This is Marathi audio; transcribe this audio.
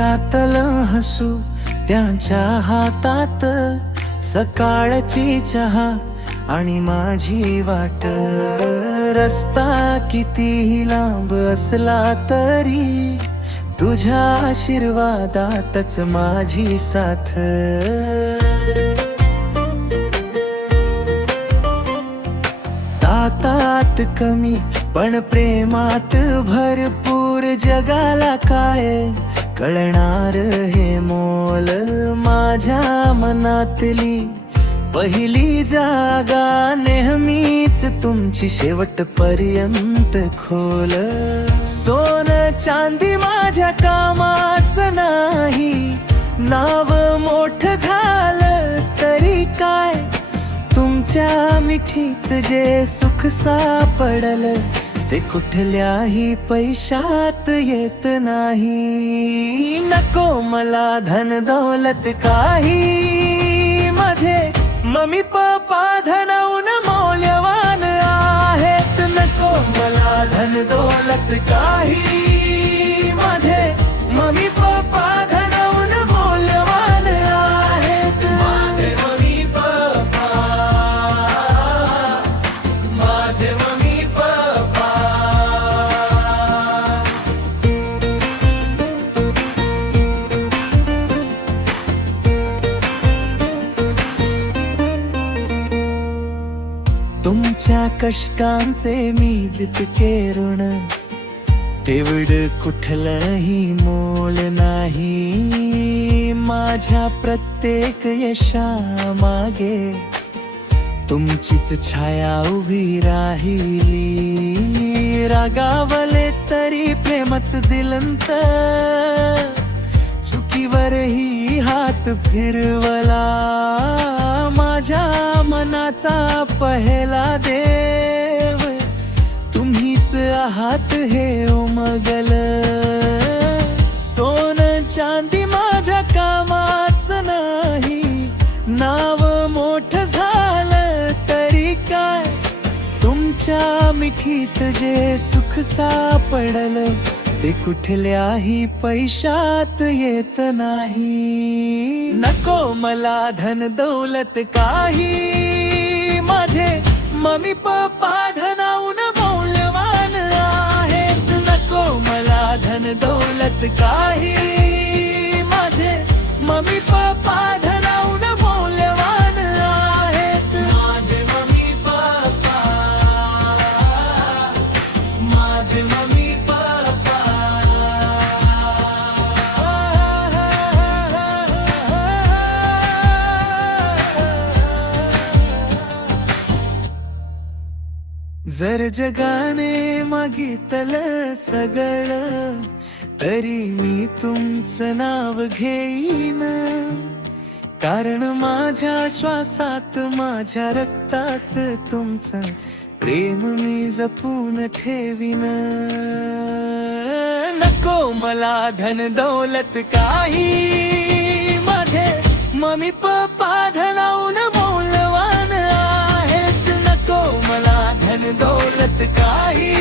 घरातलं हसू त्यांच्या हातात, सकाळची चहा आणि माझी वाट. रस्ता कितीही लांब असला तरी तुझ्या आशीर्वादातच माझी साथ. ताटात कमी पण प्रेमात भरपूर, जगाला काय कळणार हे मोल. माझ्या मनातली पहिली जागा नेहमीच तुमची शेवटपर्यंत खोल. सोनं चांदी माझ्या कामाचं नाही, नाव मोठं झालं तरी काय, तुमच्या मिठीत जे सुख सापडलं ते कुठल्याही पैशात येत नाही. नको मला धन दौलत काही, माझे मम्मी पप्पा धनाऊन मौल्यवान आहेत. नको मला धन दौलत काही, माझे मम्मी पप्पा धनाऊन मौल्यवान आहेत. माझे मम्मी पप्पा, माझे मम्मी पप्पा. तुमच्या कष्टांचे मी जितके ऋण, तेवढं कुठलंही मोल नाही. माझ्या प्रत्येक यशामागे तुमचीच छाया उभी राहिली. रागावले तरी प्रेमच दिलंत, चुकीवरही हात फिरवला. माझ्या मनाचा पहिला देव तुम्हीच आहात हे उमगल. सोनं चांदी माझ्या कामाचं नाही, नाव मोठं झालं तरी काय, तुमच्या मिठीत जे सुख सापडलं ते कुठल्याही पैशात येत नाही. नको मला धन दौलत काही, माझे मम्मी पप्पा धनाऊन मौल्यवान आहेत. नको मला धन दौलत काही, माझे मम्मी पप्पा धनाऊन मौल्यवान आहेत. माझे मम्मी पप्पा, माझे मम्मी पप्पा. जर जगाने मागितलं सगळं तरी मी तुमचं नाव घेईन. कारण माझ्या श्वासात माझ्या रक्तात तुमचं प्रेम मी जपून ठेवीन. नको मला धन दौलत काही, माझे मम्मी पप्पा धनाऊन मौल्यवान आहेत. नको मला धन दौलत काही,